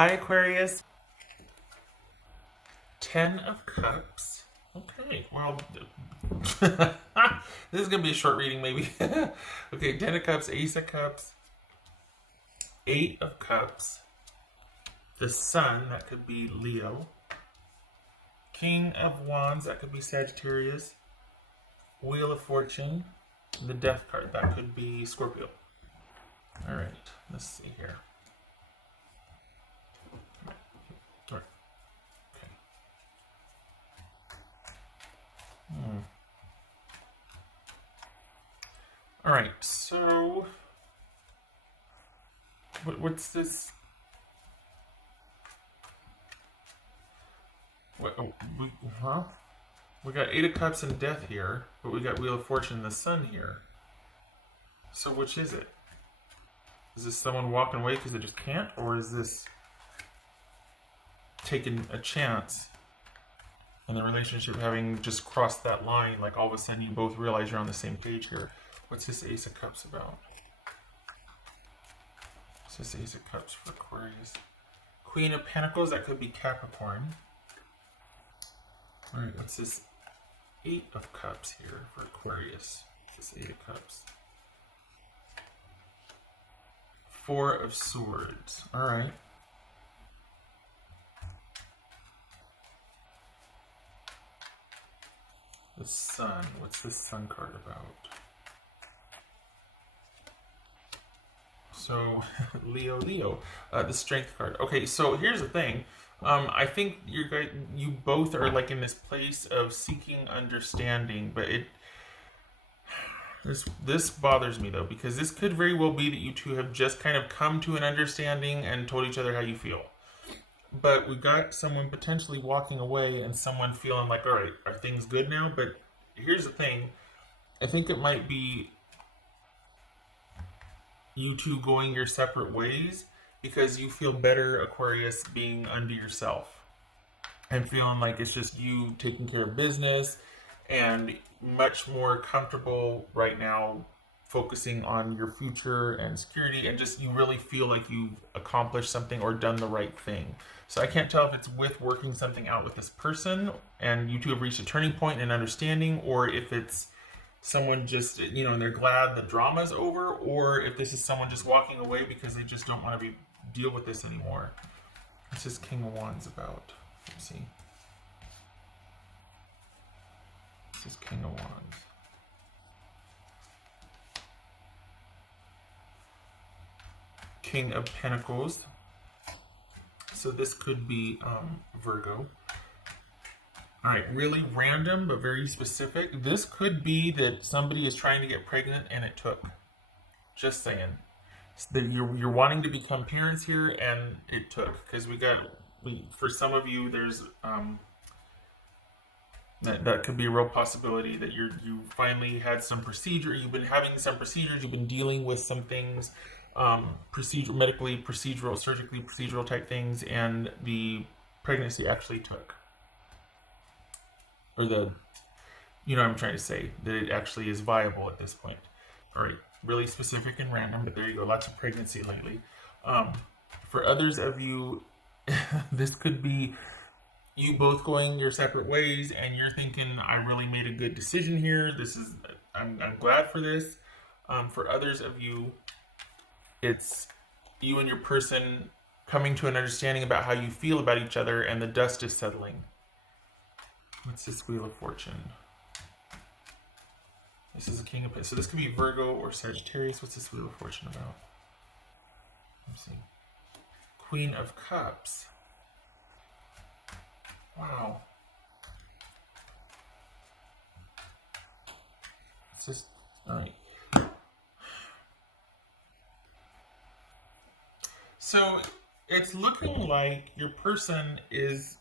Hi, Aquarius. 10 of Cups. Okay, well, this is going to be a short reading, maybe. Okay, 10 of Cups, Ace of Cups, 8 of Cups, the Sun, that could be Leo, King of Wands, that could be Sagittarius, Wheel of Fortune, the Death card, that could be Scorpio. All right, let's see here. All right. Okay. All right, so what's this? What, oh, huh? We got 8 of Cups and Death here, but we got Wheel of Fortune and the Sun here. So which is it? Is this someone walking away because they just can't, or is this taking a chance and the relationship having just crossed that line, like all of a sudden you both realize you're on the same page here? What's this Ace of Cups about? What's this Ace of Cups for Aquarius? Queen of Pentacles, that could be Capricorn. All right, what's this 8 of Cups here for Aquarius? This 8 of Cups. 4 of Swords. All right. The Sun. What's this Sun card about? So, Leo. The Strength card. Okay, so here's the thing. I think you both are like in this place of seeking understanding, but this bothers me though, because this could very well be that you two have just kind of come to an understanding and told each other how you feel. But we got someone potentially walking away and someone feeling like, all right, are things good now? But here's the thing. I think it might be you two going your separate ways because you feel better, Aquarius, being unto yourself and feeling like it's just you taking care of business and much more comfortable right now focusing on your future and security, and just you really feel like you've accomplished something or done the right thing. So I can't tell if it's with working something out with this person and you two have reached a turning point in understanding, or if it's someone just, and they're glad the drama's over, or if this is someone just walking away because they just don't want to deal with this anymore. What's this King of Wands about? Let's see. This is King of Wands. King of Pentacles. So this could be Virgo. All right, really random but very specific. This could be that somebody is trying to get pregnant and it took. Just saying. That you're wanting to become parents here and it took, because for some of you there's that could be a real possibility that you finally had some procedure. You've been having some procedures. You've been dealing with some things, medically procedural, surgically procedural type things, and the pregnancy actually took, or what I'm trying to say, that it actually is viable at this point. All right, really specific and random, but there you go. Lots of pregnancy lately. For others of you, this could be you both going your separate ways and you're thinking, I really made a good decision here. I'm glad for this. For others of you, it's you and your person coming to an understanding about how you feel about each other and the dust is settling. What's this Wheel of Fortune? This is a King of Pentacles. So this could be Virgo or Sagittarius. What's this Wheel of Fortune about? Let's see. Queen of Cups. Wow. It's just, all right. So it's looking like your person is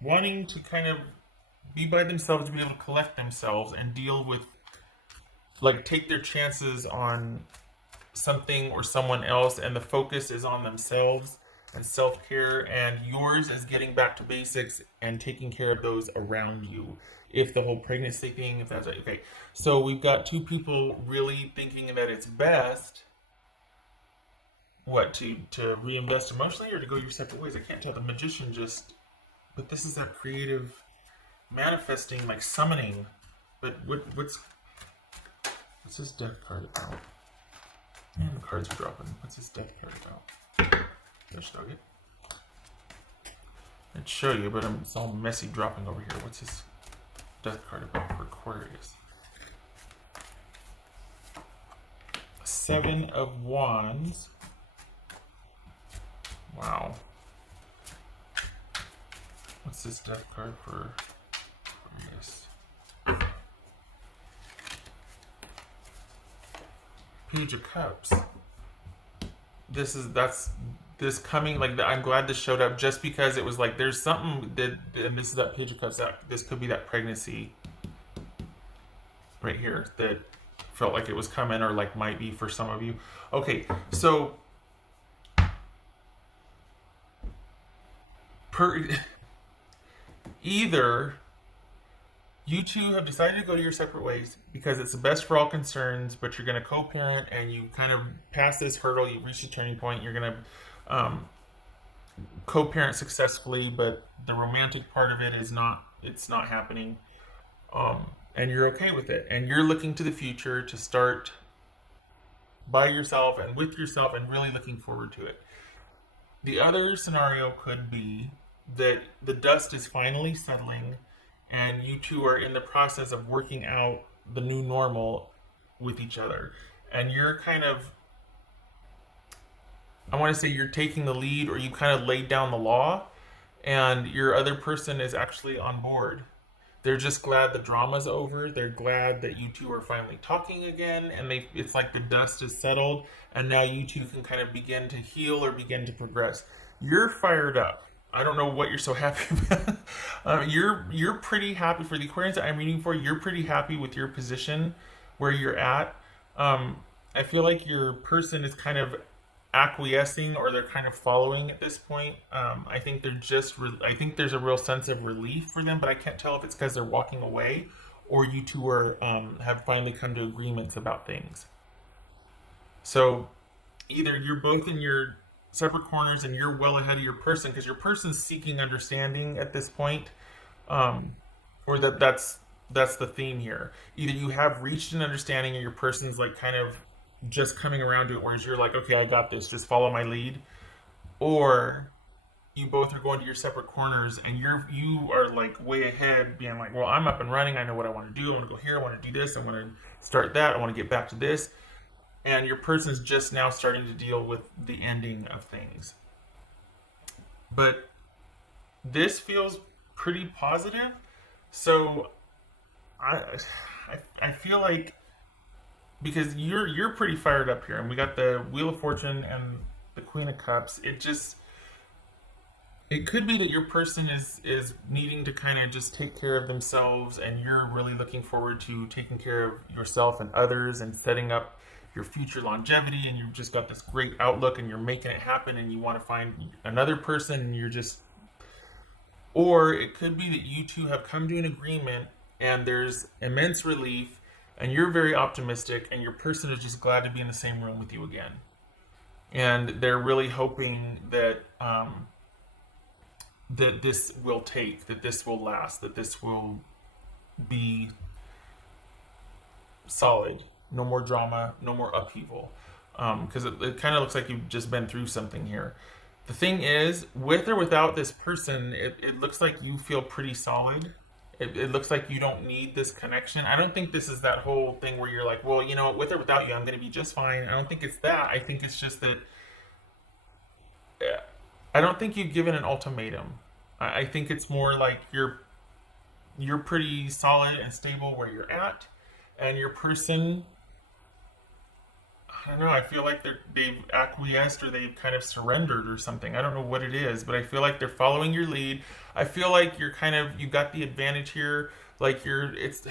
wanting to kind of be by themselves, to be able to collect themselves and deal with, like, take their chances on something or someone else, and the focus is on themselves and self-care, and yours is getting back to basics and taking care of those around you. If the whole pregnancy thing, if that's right. Okay, so we've got two people really thinking that it's best What, to reinvest emotionally or to go your separate ways? I can't tell. The magician just, but this is that creative manifesting, like summoning. But what's this death card about? Man, the cards are dropping. What's this death card about? There's Nugget. I'd show you, but it's all messy dropping over here. What's this death card about for Aquarius? Seven of Wands. Wow. What's this death card for Aquarius? Page of Cups. This coming, like, I'm glad this showed up just because it was like there's something that, and this is that Page of Cups, that this could be that pregnancy right here that felt like it was coming, or like might be for some of you. Okay, so either you two have decided to go your separate ways because it's the best for all concerns, but you're going to co-parent and you kind of pass this hurdle, you've reached a turning point, you're going to co-parent successfully, but the romantic part of it is not, it's not happening. And you're okay with it. And you're looking to the future to start by yourself and with yourself and really looking forward to it. The other scenario could be that the dust is finally settling and you two are in the process of working out the new normal with each other. And you're kind of, I want to say you're taking the lead, or you kind of laid down the law, and your other person is actually on board. They're just glad the drama's over. They're glad that you two are finally talking again, and it's like the dust is settled, and now you two can kind of begin to heal or begin to progress. You're fired up. I don't know what you're so happy about. You're pretty happy for the Aquarians that I'm reading for. You're pretty happy with your position where you're at. I feel like your person is kind of acquiescing, or they're kind of following at this point. I think they're just I think there's a real sense of relief for them, but I can't tell if it's because they're walking away or you two are have finally come to agreements about things. So either you're both in your separate corners and you're well ahead of your person because your person's seeking understanding at this point, um, or that's the theme here. Either you have reached an understanding and your person's like kind of just coming around to it, whereas you're like, okay, I got this, just follow my lead, or you both are going to your separate corners and you are like way ahead, being like, well, I'm up and running, I know what I want to do, I want to go here, I want to do this, I want to start that, I want to get back to this, and your person's just now starting to deal with the ending of things. But this feels pretty positive, so I I feel like because you're pretty fired up here, and we got the Wheel of Fortune and the Queen of Cups. It could be that your person is needing to kind of just take care of themselves, and you're really looking forward to taking care of yourself and others and setting up your future longevity, and you've just got this great outlook and you're making it happen, and you want to find another person, and you're just, or it could be that you two have come to an agreement and there's immense relief and you're very optimistic and your person is just glad to be in the same room with you again. And they're really hoping that that this will take, that this will last, that this will be solid. No more drama, no more upheaval. Because it kind of looks like you've just been through something here. The thing is, with or without this person, it looks like you feel pretty solid. It looks like you don't need this connection. I don't think this is that whole thing where you're like, well, you know, with or without you, I'm going to be just fine. I don't think it's that. I think it's just that I don't think you've given an ultimatum. I think it's more like you're pretty solid and stable where you're at, and your person, I don't know. I feel like they've acquiesced or they've kind of surrendered or something. I don't know what it is, but I feel like they're following your lead. I feel like you're kind of, you got the advantage here. Like it's,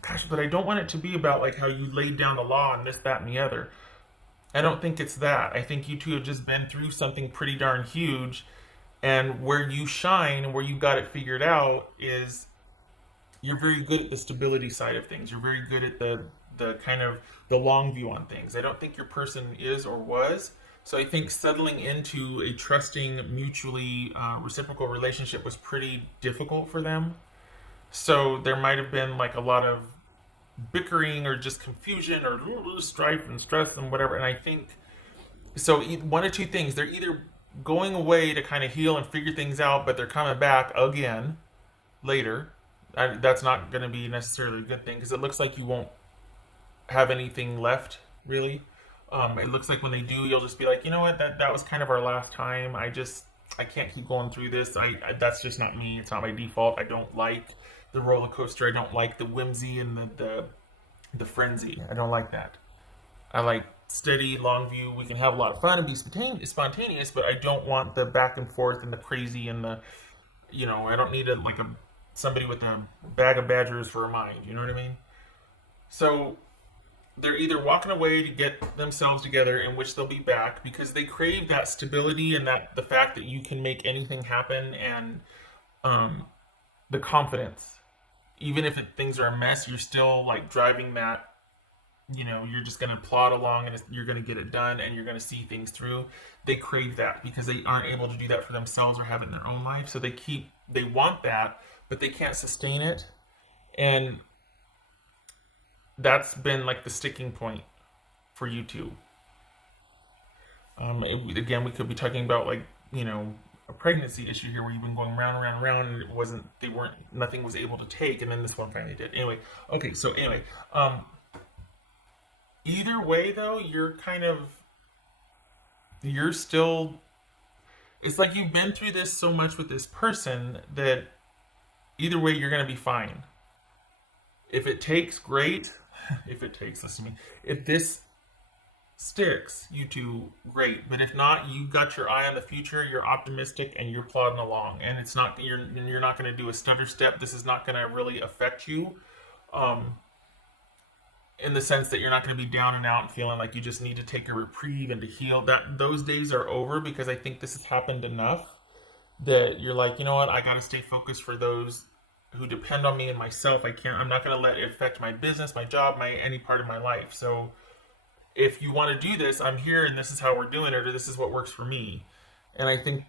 gosh, but I don't want it to be about like how you laid down the law and this, that, and the other. I don't think it's that. I think you two have just been through something pretty darn huge, and where you shine and where you got it figured out is you're very good at the stability side of things. You're very good at the kind of the long view on things. I don't think your person is or was. So I think settling into a trusting, mutually reciprocal relationship was pretty difficult for them. So there might have been like a lot of bickering or just confusion or strife and stress and whatever. And I think so. One or two things: they're either going away to kind of heal and figure things out, but they're coming back again later. That's not going to be necessarily a good thing because it looks like you won't have anything left really. It looks like when they do, you'll just be like, you know what, that was kind of our last time. I can't keep going through this. That's just not me. It's not my default. I don't like the roller coaster. I don't like the whimsy and the frenzy. I don't like that. I like steady, long view. We can have a lot of fun and be spontaneous, but I don't want the back and forth and the crazy and the, I don't need a somebody with a bag of badgers for a mind. You know what I mean? So they're either walking away to get themselves together, in which they'll be back because they crave that stability and that the fact that you can make anything happen, and um, the confidence. Even if things are a mess, you're still like driving that. You're just going to plod along and you're going to get it done and you're going to see things through. They crave that because they aren't able to do that for themselves or have it in their own life. So they want that, but they can't sustain it. And that's been like the sticking point for you two. Again, we could be talking about like, a pregnancy issue here where you've been going round and round and round and nothing was able to take. And then this one finally did. Anyway. Okay. So anyway, either way though, you're still, it's like you've been through this so much with this person that either way, you're going to be fine. If it takes, great. If it takes, listen to me. If this sticks, you two, great. But if not, you got your eye on the future. You're optimistic and you're plodding along. And it's not you're not going to do a stutter step. This is not going to really affect you, in the sense that you're not going to be down and out and feeling like you just need to take a reprieve and to heal. That those days are over because I think this has happened enough that you're like, you know what, I got to stay focused for those who depend on me and myself. I'm not going to let it affect my business, my job, any part of my life. So if you want to do this, I'm here and this is how we're doing it, or this is what works for me. And I think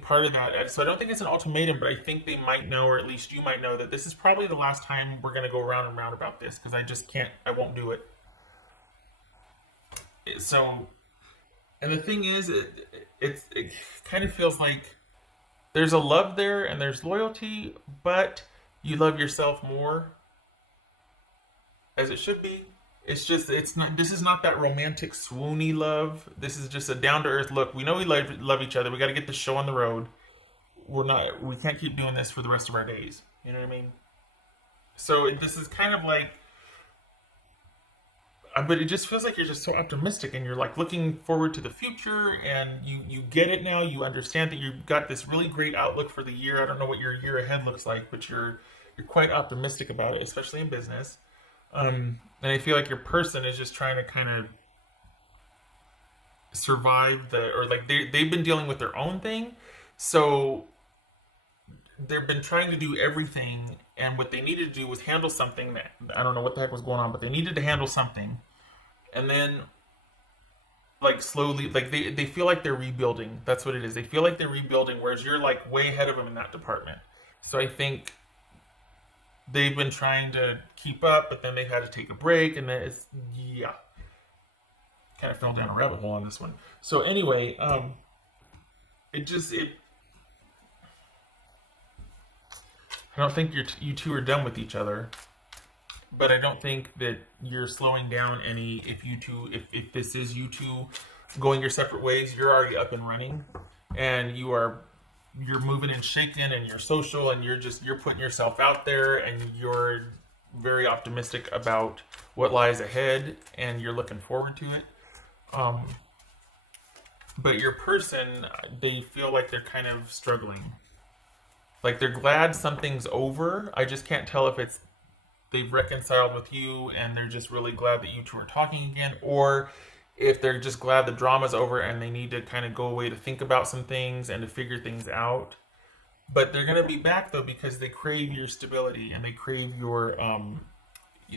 part of that, so I don't think it's an ultimatum, but I think they might know, or at least you might know, that this is probably the last time we're going to go round and round about this because I won't do it. So, and the thing is, it kind of feels like there's a love there and there's loyalty, but you love yourself more, as it should be. It's not, this is not that romantic swoony love. This is just a down to earth look. We know we love each other. We got to get the show on the road. We can't keep doing this for the rest of our days. You know what I mean? So this is kind of like, but it just feels like you're just so optimistic and you're like looking forward to the future, and you get it now. You understand that you've got this really great outlook for the year. I don't know what your year ahead looks like, but you're quite optimistic about it, especially in business. And I feel like your person is just trying to kind of survive or like they've been dealing with their own thing. So they've been trying to do everything, and what they needed to do was handle something that I don't know what the heck was going on, but they needed to handle something, and then like slowly, like they feel like they're rebuilding. That's what it is. They feel like they're rebuilding, whereas you're like way ahead of them in that department. So I think they've been trying to keep up, but then they had to take a break, and then kind of fell down a rabbit hole on this one. So anyway, it I don't think you two are done with each other, but I don't think that you're slowing down any. If this is you two going your separate ways, you're already up and running, and you're moving and shaking, and you're social, and you're putting yourself out there, and you're very optimistic about what lies ahead, and you're looking forward to it. But your person, they feel like they're kind of struggling. Like they're glad something's over. I just can't tell if it's they've reconciled with you and they're just really glad that you two are talking again, or if they're just glad the drama's over and they need to kind of go away to think about some things and to figure things out. But they're going to be back though because they crave your stability and they crave your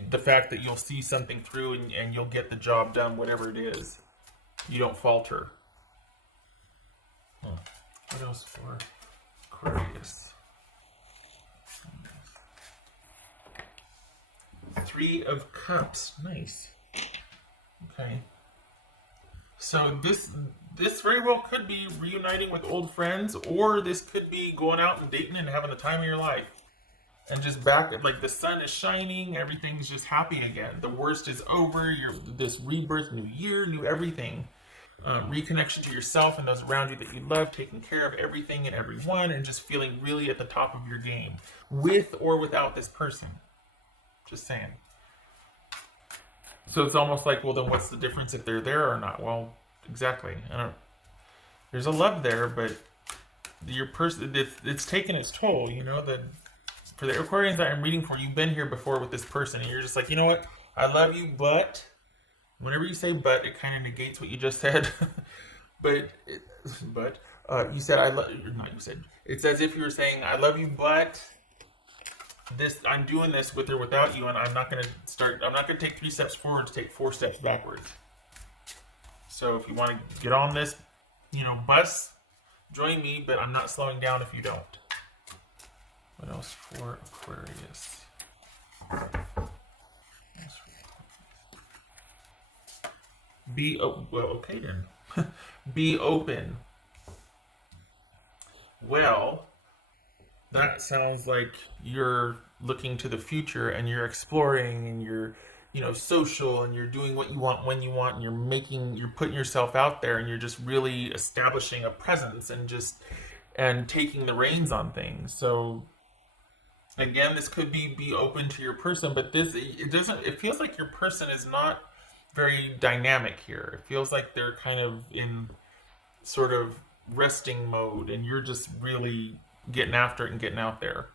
the fact that you'll see something through and you'll get the job done, whatever it is. You don't falter. What else for Aquarius? Three of Cups. Nice. Okay. So this very well could be reuniting with old friends, or this could be going out and dating and having the time of your life. And just back, like the sun is shining, everything's just happy again. The worst is over. You're this rebirth, new year, new everything. Reconnection to yourself and those around you that you love, taking care of everything and everyone, and just feeling really at the top of your game, with or without this person. Just saying. So it's almost like, well, then what's the difference if they're there or not? Well, exactly. There's a love there, but your person, it's taken its toll. You know, for the Aquarians that I'm reading for, you've been here before with this person, and you're just like, you know what? I love you, but whenever you say "but," it kind of negates what you just said. but you said I love. Not you said. It's as if you were saying, "I love you, but." I'm doing this with or without you, and I'm not going to take 3 steps forward to take 4 steps backwards. So if you want to get on this, bus, join me, but I'm not slowing down if you don't. What else for Aquarius? Okay then. Be open. Well, that sounds like you're looking to the future and you're exploring and you're, social and you're doing what you want when you want and you're putting yourself out there and you're just really establishing a presence and taking the reins on things. So again, this could be open to your person, but it feels like your person is not very dynamic here. It feels like they're kind of in sort of resting mode and you're just really getting after it and getting out there.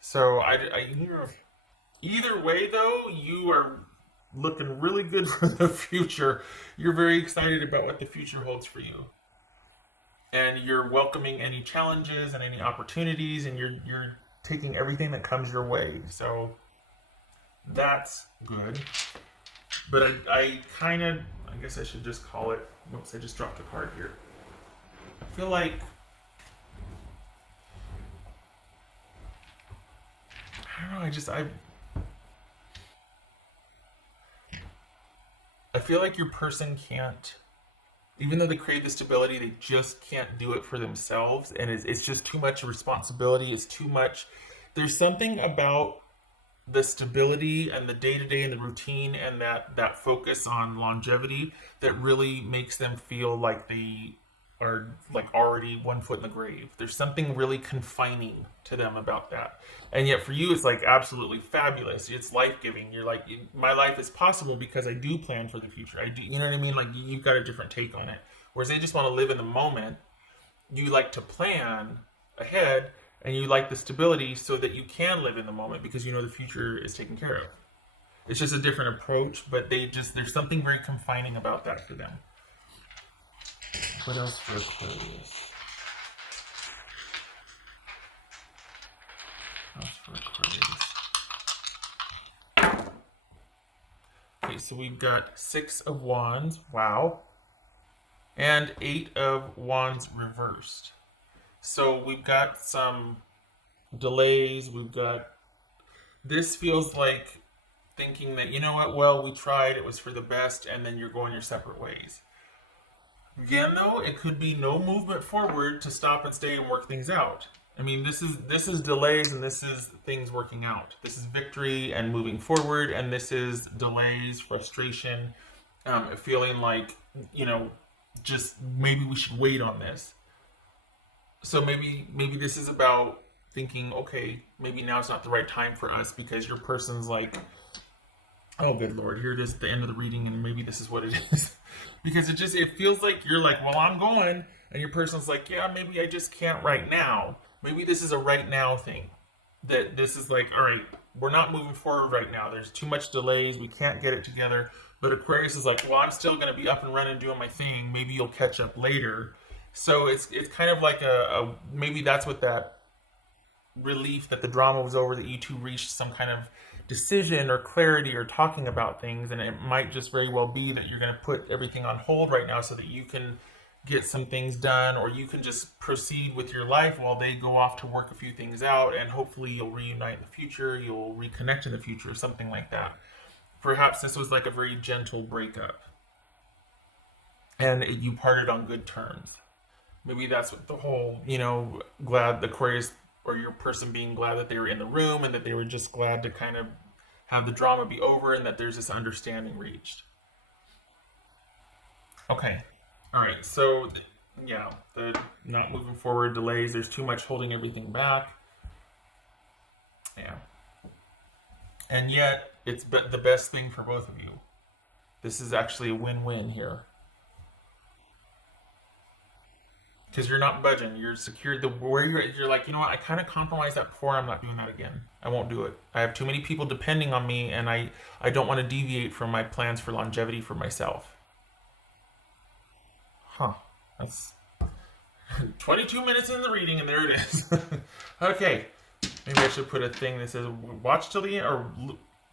So either way though, you are looking really good for the future. You're very excited about what the future holds for you. And you're welcoming any challenges and any opportunities and you're taking everything that comes your way. So that's good. But I guess I should just call it, whoops, I just dropped a card here. I feel like I don't know. I feel like your person can't, even though they create the stability, they just can't do it for themselves, and it's just too much responsibility. It's too much. There's something about the stability and the day to day and the routine and that focus on longevity that really makes them feel like they are like already 1 foot in the grave. There's something really confining to them about that. And yet for you, it's like absolutely fabulous. It's life-giving. You're like, my life is possible because I do plan for the future. I do, you know what I mean? Like you've got a different take on it. Whereas they just want to live in the moment. You like to plan ahead and you like the stability so that you can live in the moment because the future is taken care of. It's just a different approach, but there's something very confining about that for them. What else for Aquarius? Okay, so we've got 6 of Wands. Wow. And 8 of Wands reversed. So we've got some delays. This feels like thinking that, you know what, well, we tried, it was for the best, and then you're going your separate ways. Again, though, it could be no movement forward to stop and stay and work things out. I mean, this is delays and this is things working out. This is victory and moving forward, and this is delays, frustration, feeling like, just maybe we should wait on this. So maybe this is about thinking, okay, maybe now's not the right time for us because your person's like, oh, good Lord, here it is at the end of the reading, and maybe this is what it is. Because it feels like you're like, well, I'm going, and your person's like, yeah, maybe I just can't right now. Maybe this is a right now thing. That this is like, all right, we're not moving forward right now. There's too much delays. We can't get it together. But Aquarius is like, well, I'm still going to be up and running doing my thing. Maybe you'll catch up later. So it's kind of like maybe that's what that relief that the drama was over, that you two reached some kind of decision or clarity or talking about things, and it might just very well be that you're going to put everything on hold right now so that you can get some things done, or you can just proceed with your life while they go off to work a few things out, and hopefully you'll reunite in the future, you'll reconnect in the future, something like that. Perhaps this was like a very gentle breakup and you parted on good terms. Maybe that's what the whole, glad the Aquarius or your person being glad that they were in the room and that they were just glad to kind of have the drama be over and that there's this understanding reached. Okay. All right. So, yeah, the not moving forward, delays, there's too much holding everything back. Yeah. And yet, it's the best thing for both of you. This is actually a win-win here. Because you're not budging. You're secured. Where you're like, you know what? I kind of compromised that before. I'm not doing that again. I won't do it. I have too many people depending on me, and I don't want to deviate from my plans for longevity for myself. Huh. That's 22 minutes in the reading, and there it is. Okay. Maybe I should put a thing that says watch till the end, or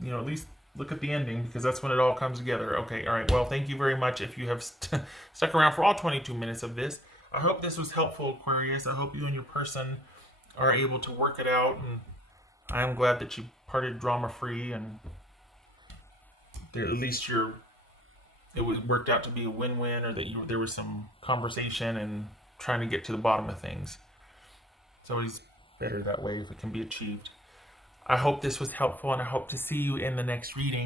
at least look at the ending because that's when it all comes together. Okay. All right. Well, thank you very much if you have stuck around for all 22 minutes of this. I hope this was helpful, Aquarius. I hope you and your person are able to work it out, and I am glad that you parted drama free, and at least it was worked out to be a win-win, or that there was some conversation and trying to get to the bottom of things. It's always better that way if it can be achieved. I hope this was helpful, and I hope to see you in the next reading.